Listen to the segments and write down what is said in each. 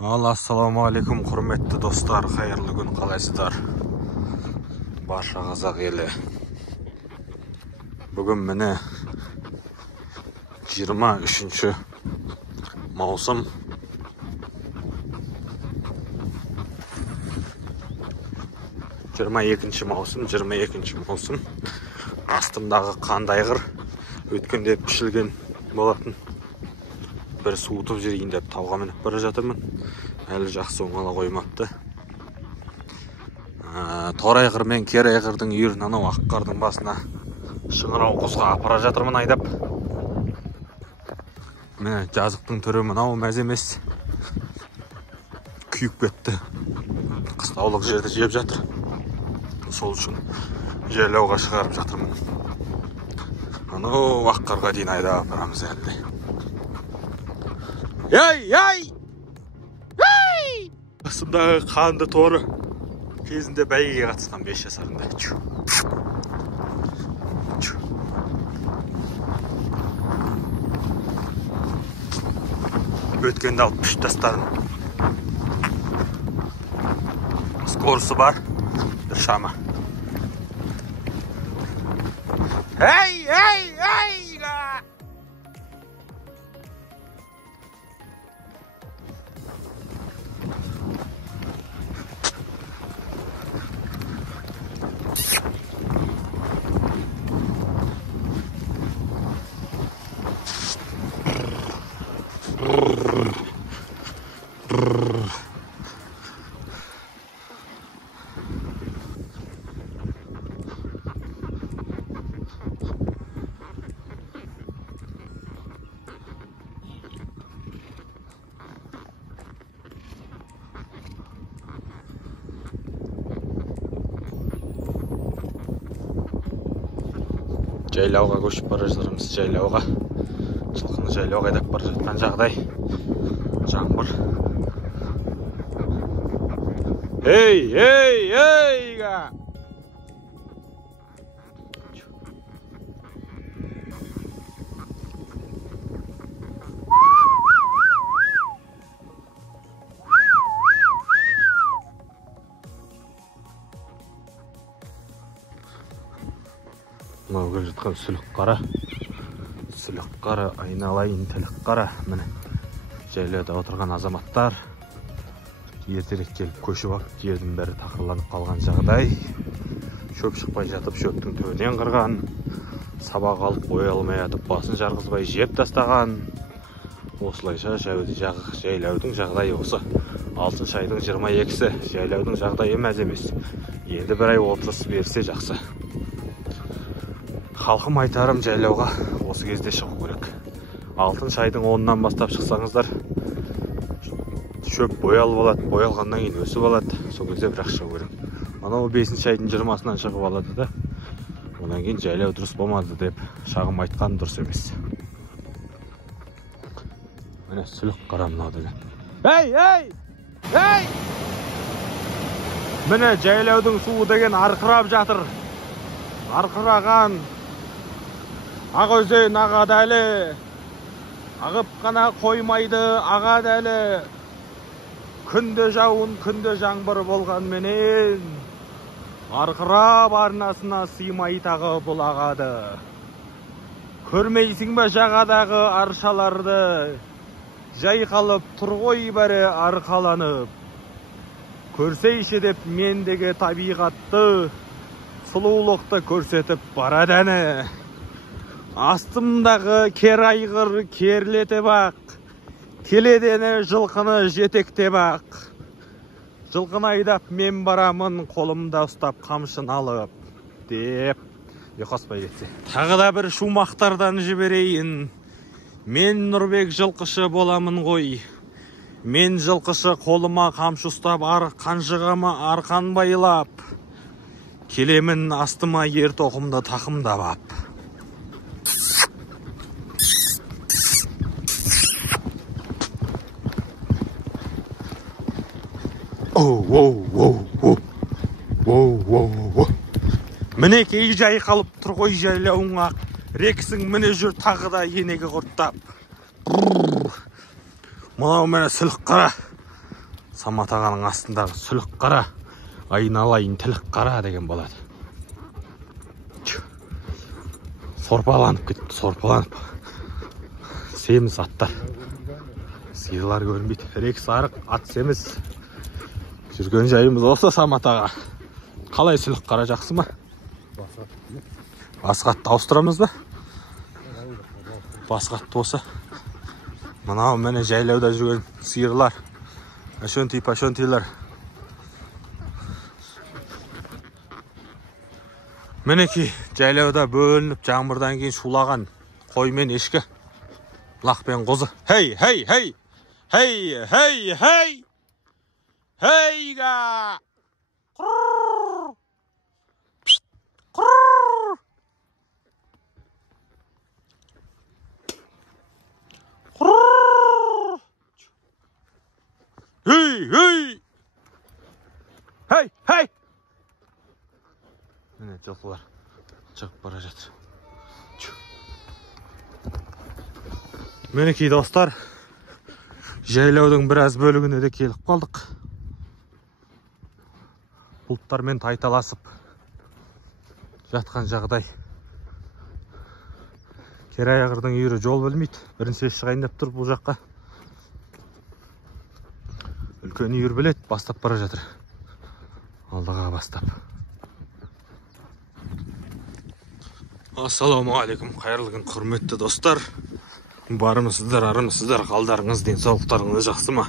Ассаламу алейкум, құрметті достар, қайырлы күн, қалайсыздар? Барша қазақ елі. Бүгін міне 23 маусым. жиырма екінші маусым. Астымдағы қандай ғыр өткенде пішілген болатын. Bir суытып жерейін деп тауға мініп бара жатырмын. Әлі жақсы оңала қоймапты. Торай ғыр мен керей ғырдың үйірін анау аққардың басына шыңырау құзға апара жатырмын айдап. Міне жазықтың түрі мынау мәз емес. Күйіп кетті. Қыстаулық жерді жеп жатыр. Сол үшін жайлауға шығарып жатырмын. Анау аққарға дейін айдап апарамыз әлде. Ей! Басымдағы қанды торы кезінде бәйгеге қатысқан 5 жасарында. Өткенде алып пішіп тастадым. Скорысы бар, бір шама. Ей! Жайлауға көшіп бара жатырмыз, жайлауға. Жылқыны жайлауға айдап бара жатқан жағдай. Жаңбыр. Ей! Мынау келе жатқан сүлік қара, айналайын тілік қара. Міне жайлауда отырған азаматтар ертерек келіп көшіп алып, жердің бәрі тақырланып қалған жағдай. Шөп шықпай жатып, шөптің түбінен қырған, сабақ алып бой алмай атып, басын жарғызбай жеп тастаған. Осылайша жайлаудың жағдайы осы. Алтыншы айдың 22-сі, жайлаудың жағдайы мәз емес. Енді бір ай отыз берсе жақсы. Халқым айтарым, жайлауға осы кезде шығу керек. Алтыншы айдың 10-нан бастап шықсаңыздар, шөп боялып алады, боялғаннан кейін өсіп алады. Сол кезде бірақ шығу керек. Анау 5-ші айдың 20-сынан шығып алады да, онан кейін жайлау дұрыс болмады деп шағым айтқан дұрыс емес. Міне сүлік қара мынау деген. Ей! Міне жайлаудың суы деген арқырап жатыр. Арқыраған ақ өзен ағады әлі. Ағып қана қоймайды ағады әлі. Күнде жауын, күнде жаңбыр болған менен, арқырап арнасына сыймай тағы бұл ағады. Көрмейсің бе жағадағы аршаларды, жайқалып тұр ғой бәрі арқаланып. Көрсейші деп мендегі табиғатты, сұлулықты көрсетіп барады әні. Астымдағы кер айғыр керлетіп ақ, келедені жылқыны жетектеп ақ. Жылқыны айдап мен барамын, қолымда ұстап қамшын алып, деп ұйқаспай кетсе. Тағы да бір шумақтардан жіберейін. Мен Нұрбек жылқышы боламын ғой. Мен жылқышы, қолыма қамшы ұстап, қанжығама арқан байлап. Келемін астыма ер тоқымды тақымдап ап. Мінекей жайқалып тұр ғой жайлауың ақ. Рексің міне жүр тағы да енеге құрттап. Мынау міне сүлік қара. Самат ағаның астындағы сүлік қара, айналайын тілік қара деген болады. Сорпаланып кетті, сорпаланып. Семіз аттар. Сиырлар көрінбейді. Рекс арық, ат семіз. Жүрген жайымыз осы Самат аға. Қалай сүлік қара, жақсы ма? Басқатты ауыстырамыз ба? Басқатты осы. Мынау мені жайлауда жүрген сиырлар. Пашонтилар. Мінеки жайлауда бөлініп жаңбырдан кейін шулаған қой мен ешкі, лақ пен қозы. Хей! Хейга! Хей! Міне жылқылар шығып бара жатыр. Мінекей достар, жайлаудың біраз бөлігіне де келіп қалдық. Бұлттармен тайталасып жатқан жағдай. Керайғырдың үйірі жол білмейді. Бірінші шығайындап тұр бұл жаққа. Үлкен үйір білет, бастап бара жатыр. Алдыға бастап. Ассаламу алейкум, қайырлы күн, құрметті достар. Барымысыздар, арымысыздар, қалдарыңыз, денсаулықтарыңыз жақсы ма?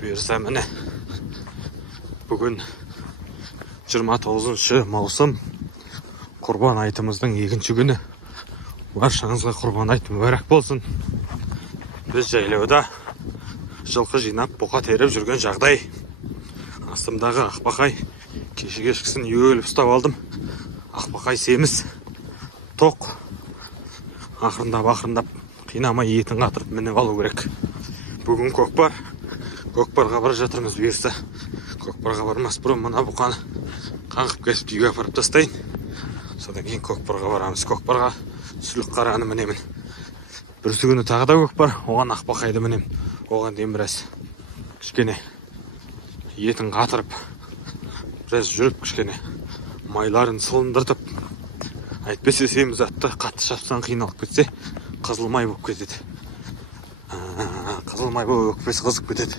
Бұйырса міне. Бүгін 29 маусым, құрбан айтымыздың екінші күні. Баршаңызға құрбан айт мүбәрәк болсын. Біз жайлауда жылқы жинап, бұқа теріп жүрген жағдай. Астымдағы ақбақай кешігешкісін үйеліп ұстап алдым. Ақбақай семіз, тоқ. Ақырындап қинамай етін қатырып мініп алу керек. Бүгін көкпарға бара жатырмыз бұйырса. Көкпарға бармас бұрын мына бұқаны қаңқып кесіп үйге апарып тастайын. Содан кейін көкпарға барамыз. Көкпарға сүлік қараны мінемін. Бүрсі күні тағы да көкпар, оған ақбақайды мінемін. Оған дейін біраз кішкене етін қатырып, біраз жүріп кішкене майларын сылындыртып, әйтпесе семіз атты қатты шапсан қиналып кетсе, қызылмай болып кетеді. Қызылмай болып өкпесі қызып кетеді.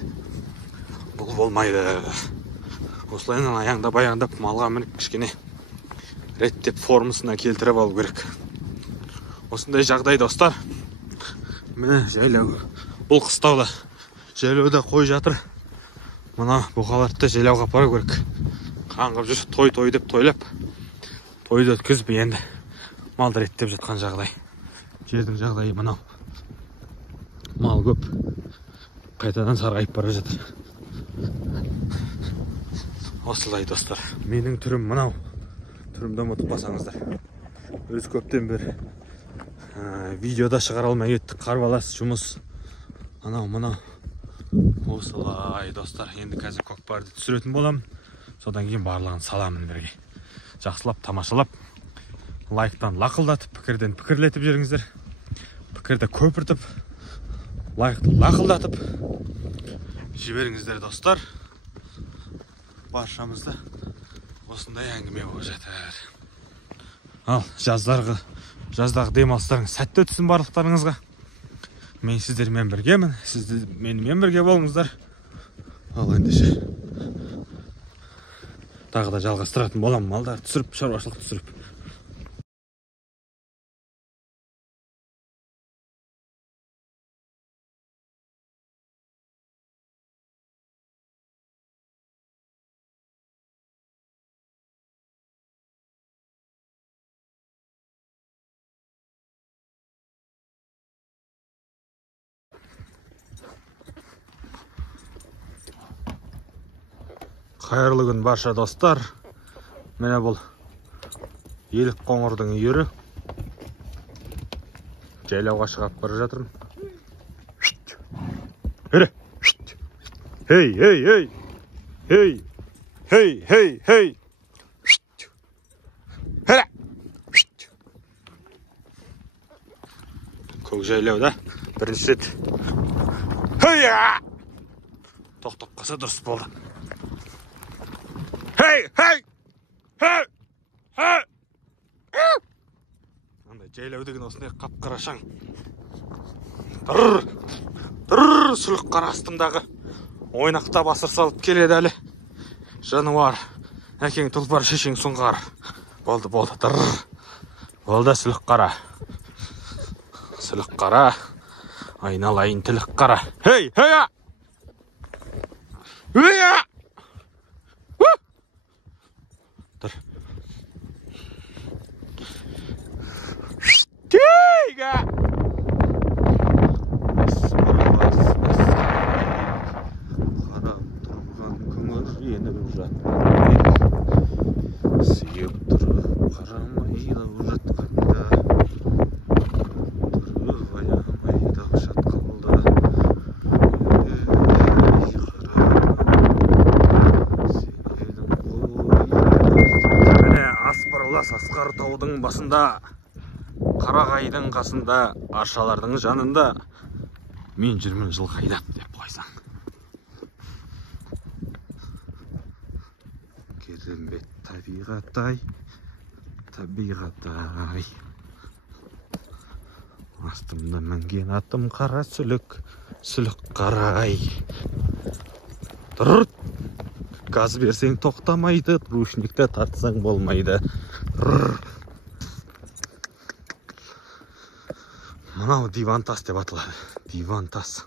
Бұл болмайды. Осылайынан аяңдап малға мініп кішкене реттеп формасына келтіріп алу керек. Осындай жағдай достар. Міне жайлау. Бұл қыстауда жайлауда қой жатыр. Мына бұқаларды жайлауға апару керек. Қаңғып жүр, той деп тойлап. Тойды өткізіп енді малды реттеп жатқан жағдай. Жердің жағдайы мынау. Мал көп. Қайтадан сарғайып бара жатыр. Осылай достар. Менің түрім мынау. Түрімді ұмытып қалсаңыздар. Өз көптен бері видеода шығара алмай кеттік. Қарбалас жұмыс. Мынау. Осылай достар. Енді қазір көкпарды түсіретін боламын. Содан кейін барлығын саламын бірге. Жақсылап, тамашалап, лайктан лақылдатып, пікірден пікірлетіп жүріңіздер. Пікірді көпіртіп, лайкты лақылдатып жіберіңіздер достар. Баршамызда осындай әңгіме болып жатыр. Ал жаздағы демалыстарыңыз сәтті өтсін барлықтарыңызға. Мен сіздермен біргемін, сіздер менімен бірге болыңыздар. Ал ендеше тағы да жалғастыратын болам, малдар түсіріп, шаруашылық түсіріп. Қайырлы күн барша достар. Міне бұл елік қоңырдың үйірі. Жайлауға шығап бара жатырмын. Хей. Көк жайлауда бірінші рет тоқтап қалса дұрыс болды. Хей! Хей! Хей! Хей! Андай жайлау деген осындай қап-қарашаң. Сүлік қара астымдағы ойнақтап асыр салып келеді әлі. Жануар, әкең тұлпар, шешең сұңғар. Болды. Болды сүлік қара. Сүлік қара. Айналайын тілік қара. Хей! Хей! Хей! Тұр. Тейга! Қарап тұрған күңір еніп жатқанда, сүйіп тұрып қарамайды жатқанда, тұрып аямайды шатқалда. Міне аспарлас асқар таудың басында, қарағайдың қасында, аршалардың жанында мен жүрмін жылқы айдап деп қойсаң. Керемет табиғат-ай. Астымда мінген атым қара сүлік қарай. Тұр! Газ берсең тоқтамайды, рушникті тартсаң болмайды. Мынау диван тас деп атылады. Диван тас.